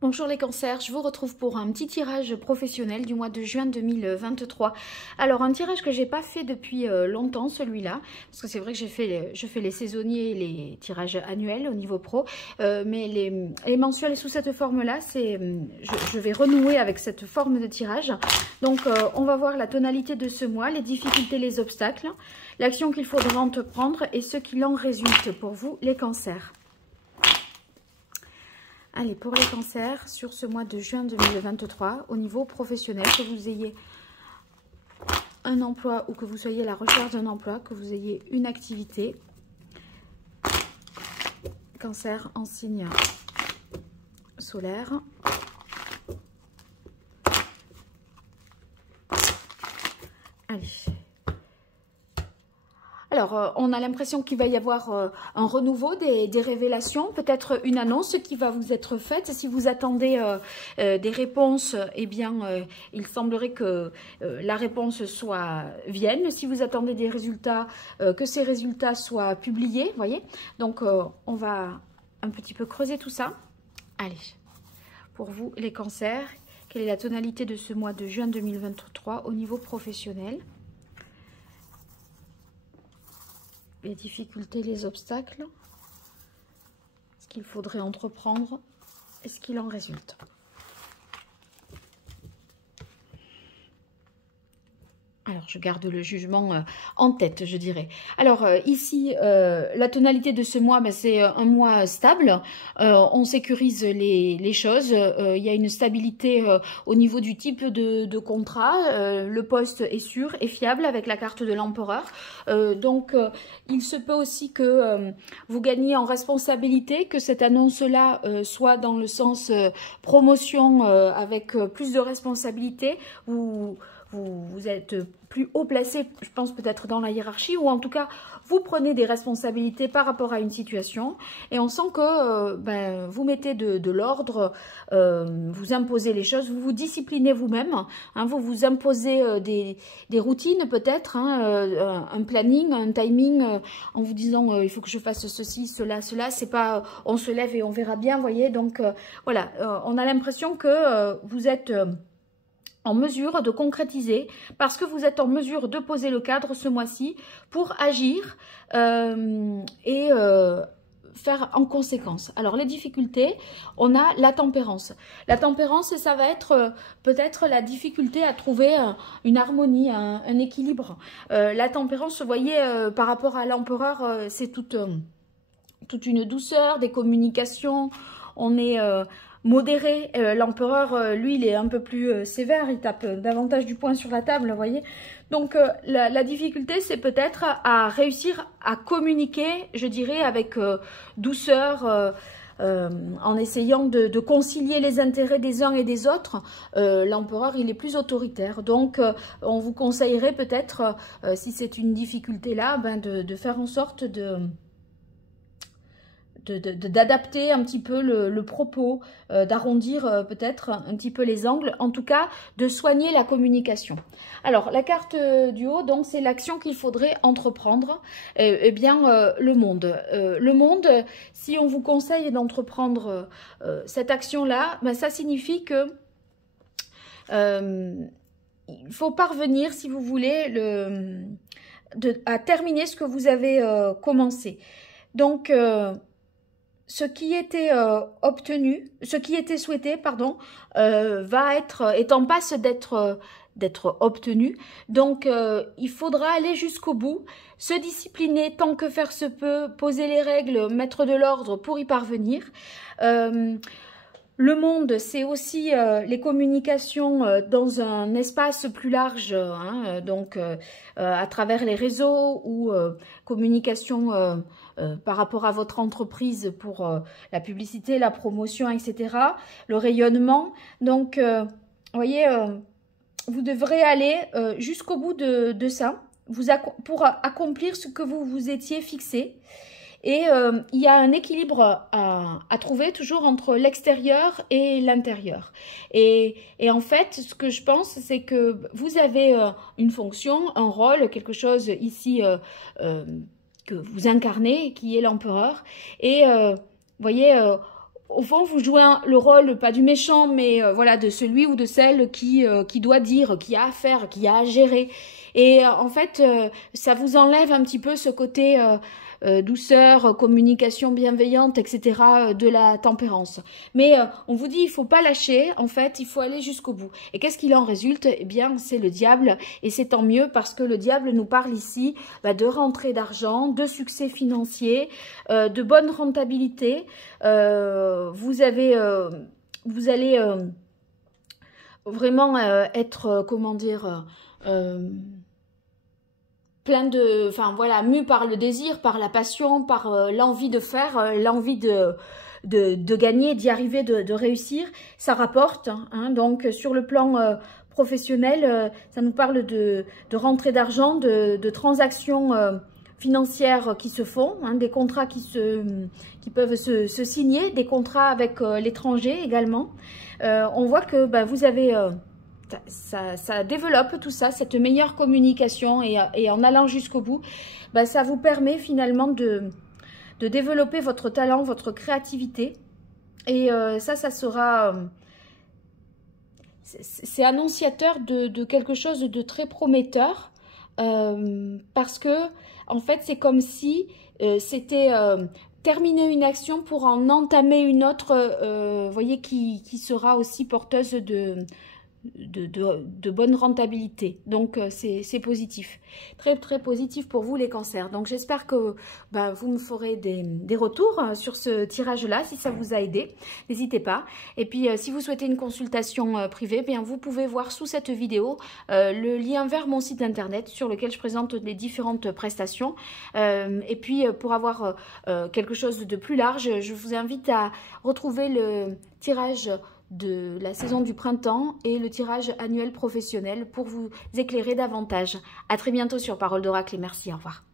Bonjour les cancers, je vous retrouve pour un petit tirage professionnel du mois de juin 2023. Alors un tirage que j'ai pas fait depuis longtemps, celui-là, parce que c'est vrai que je fais les saisonniers et les tirages annuels au niveau pro, mais les mensuels sous cette forme-là, je vais renouer avec cette forme de tirage. Donc on va voir la tonalité de ce mois, les difficultés, les obstacles, l'action qu'il faudra entreprendre et ce qu'il en résulte pour vous les cancers. Allez, pour les cancers, sur ce mois de juin 2023, au niveau professionnel, que vous ayez un emploi ou que vous soyez à la recherche d'un emploi, que vous ayez une activité, cancer en signe solaire. Allez. Alors, on a l'impression qu'il va y avoir un renouveau, des révélations, peut-être une annonce qui va vous être faite. Si vous attendez des réponses, eh bien, il semblerait que la réponse vienne. Si vous attendez des résultats, que ces résultats soient publiés, voyez. Donc, on va un petit peu creuser tout ça. Allez, pour vous, les cancers, quelle est la tonalité de ce mois de juin 2023 au niveau professionnel ? Les difficultés, les obstacles, ce qu'il faudrait entreprendre et ce qu'il en résulte. Alors, je garde le jugement en tête, je dirais. Alors, ici, la tonalité de ce mois, ben, c'est un mois stable. On sécurise les choses. Il y a une stabilité au niveau du type de contrat. Le poste est sûr et fiable avec la carte de l'empereur. Donc, il se peut aussi que vous gagniez en responsabilité, que cette annonce-là soit dans le sens promotion avec plus de responsabilité. Vous êtes plus haut placé, je pense peut-être dans la hiérarchie, ou en tout cas, vous prenez des responsabilités par rapport à une situation, et on sent que vous mettez de l'ordre, vous imposez les choses, vous vous disciplinez vous-même, hein, vous vous imposez des routines peut-être, hein, un planning, un timing, en vous disant il faut que je fasse ceci, cela, c'est pas on se lève et on verra bien, vous voyez, donc voilà, on a l'impression que vous êtes en mesure de concrétiser, parce que vous êtes en mesure de poser le cadre ce mois-ci pour agir et faire en conséquence. Alors les difficultés, on a la tempérance. La tempérance, ça va être peut-être la difficulté à trouver une harmonie, un équilibre. La tempérance, vous voyez, par rapport à l'empereur, c'est toute une douceur, des communications, on est modéré. L'empereur, lui, il est un peu plus sévère, il tape davantage du poing sur la table, vous voyez. Donc, la difficulté, c'est peut-être à réussir à communiquer, je dirais, avec douceur, en essayant de concilier les intérêts des uns et des autres. L'empereur, il est plus autoritaire. Donc, on vous conseillerait peut-être, si c'est une difficulté là, de faire en sorte d'adapter un petit peu le propos, d'arrondir peut-être un petit peu les angles, en tout cas de soigner la communication. Alors la carte du haut, donc c'est l'action qu'il faudrait entreprendre, eh bien le monde. Le monde, si on vous conseille d'entreprendre cette action-là, ben, ça signifie que il faut parvenir, si vous voulez, à terminer ce que vous avez commencé. Donc ce qui était obtenu, ce qui était souhaité, pardon, est en passe d'être obtenu. Donc, il faudra aller jusqu'au bout, se discipliner tant que faire se peut, poser les règles, mettre de l'ordre pour y parvenir. Le monde, c'est aussi les communications dans un espace plus large, hein, donc à travers les réseaux ou communication par rapport à votre entreprise pour la publicité, la promotion, etc., le rayonnement. Donc, vous voyez, vous devrez aller jusqu'au bout de ça pour accomplir ce que vous vous étiez fixé. Et il y a un équilibre à trouver toujours entre l'extérieur et l'intérieur. Et en fait, ce que je pense, c'est que vous avez une fonction, un rôle, quelque chose ici que vous incarnez, qui est l'empereur. Et vous voyez, au fond, vous jouez le rôle, pas du méchant, mais voilà, de celui ou de celle qui doit dire, qui a à faire, qui a à gérer. Et en fait, ça vous enlève un petit peu ce côté douceur, communication bienveillante, etc. De la tempérance. Mais on vous dit, il faut pas lâcher, en fait, il faut aller jusqu'au bout. Et qu'est-ce qu'il en résulte? Eh bien, c'est le diable, et c'est tant mieux parce que le diable nous parle ici de rentrée d'argent, de succès financier, de bonne rentabilité. Vous allez vraiment être, comment dire, plein de, enfin voilà, mu par le désir, par la passion, par l'envie de faire, l'envie de gagner, d'y arriver, de réussir. Ça rapporte, hein, donc sur le plan professionnel, ça nous parle de rentrée d'argent, de transactions financières qui se font, hein, des contrats qui peuvent se signer, des contrats avec l'étranger également. On voit que vous avez... ça développe tout ça, cette meilleure communication et en allant jusqu'au bout, ça vous permet finalement de développer votre talent, votre créativité. Et ça sera... c'est annonciateur de quelque chose de très prometteur parce que, en fait, c'est comme si c'était... terminer une action pour en entamer une autre, vous voyez, qui sera aussi porteuse de bonne rentabilité. Donc c'est positif, très très positif pour vous les cancers. Donc j'espère que vous me ferez des retours sur ce tirage là si ça vous a aidé, n'hésitez pas. Et puis si vous souhaitez une consultation privée, bien vous pouvez voir sous cette vidéo le lien vers mon site internet sur lequel je présente les différentes prestations. Et puis pour avoir quelque chose de plus large, je vous invite à retrouver le tirage de la saison du printemps et le tirage annuel professionnel pour vous éclairer davantage. À très bientôt sur Parole d'Oracle et merci, au revoir.